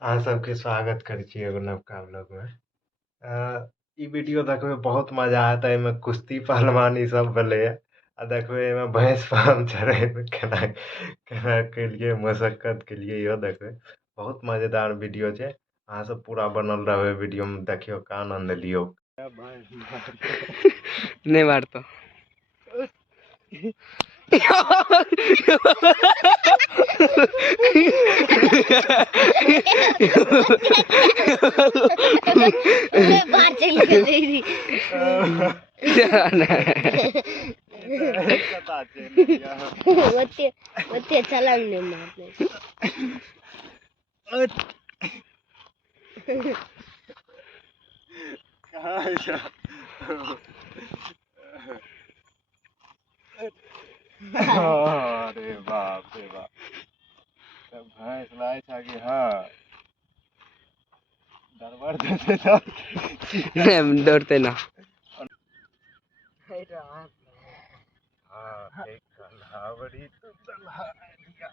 अहाँ सबके स्वागत करै छी एगो नवका ब्लॉग में। ई वीडियो देखबे बहुत मजा आयत। एमे कुश्ती पहलवानी सब भेलै आ देखबे एमे भैंस फार्म चढ़े में केना केना केलिए मशक्कत केलिए इहो देखबे। बहुत मजेदार वीडियो छै। अहाँ सब पूरा बनल रहबे वीडियो में, देखियो का आनंद लियो। नहीं मारता बाहर चली गई बच्चे छलांग नहीं मारते। अरे बाप रे बाप, भैंस लाए था कि हाँ दरबार देते तो नहीं दौड़ते ना। हाँ एक कल्हा बड़ी तो दल्हा दिया।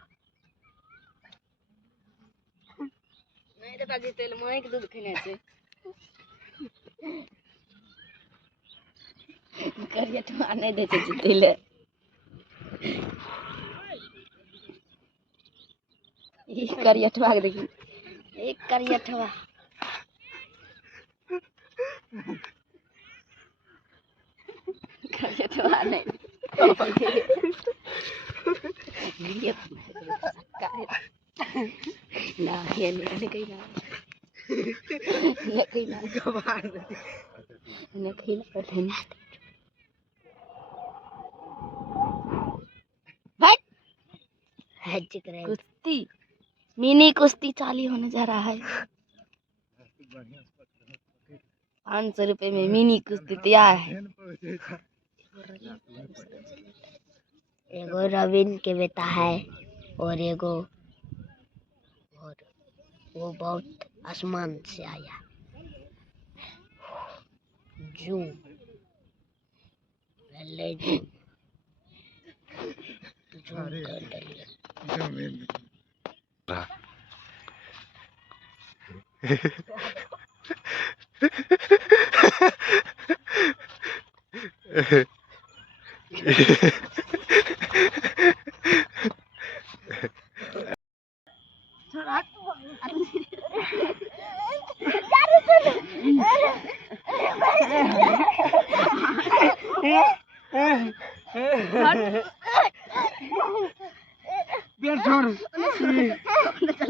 नहीं तो ताजी तेल माई के दूध खिने छे करिया तो नहीं दे छे तेल। ई करियठवा के देखी, एक करियठवा करियठवा नहीं ना ये नहीं कहीं ना कहीं ना गवार ने कहीं ना कर लेना हट हज करे। कुश्ती मिनी कुश्ती चालू होने जा रहा है। 500 रुपए में मिनी कुश्ती तैयार है। एगो रविन के बेटा है और एगो और वो बहुत आसमान से आया। जूम ले जूम कर डालिए। पेड़ छोड़,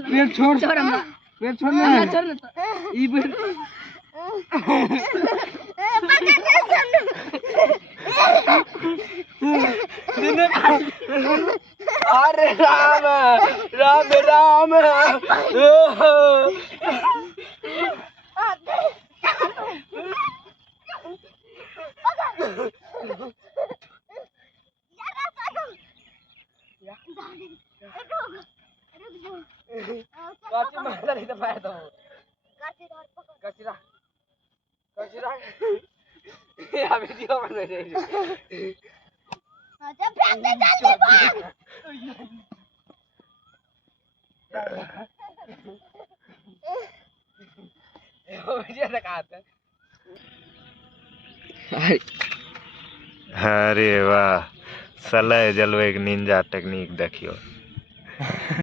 पेड़ छोड़, पेड़ छोड़ना है। ई पेड़ अरे राम राम राम काची मारता नहीं तो पाया तो कचरा कचरा ये वीडियो बन रही है। अच्छा फेंक दे जल्दी भाग। वो वीडियो दिखाते हैं। अरे वाह, सलह जलवे के निंजा टेक्निक देखियो।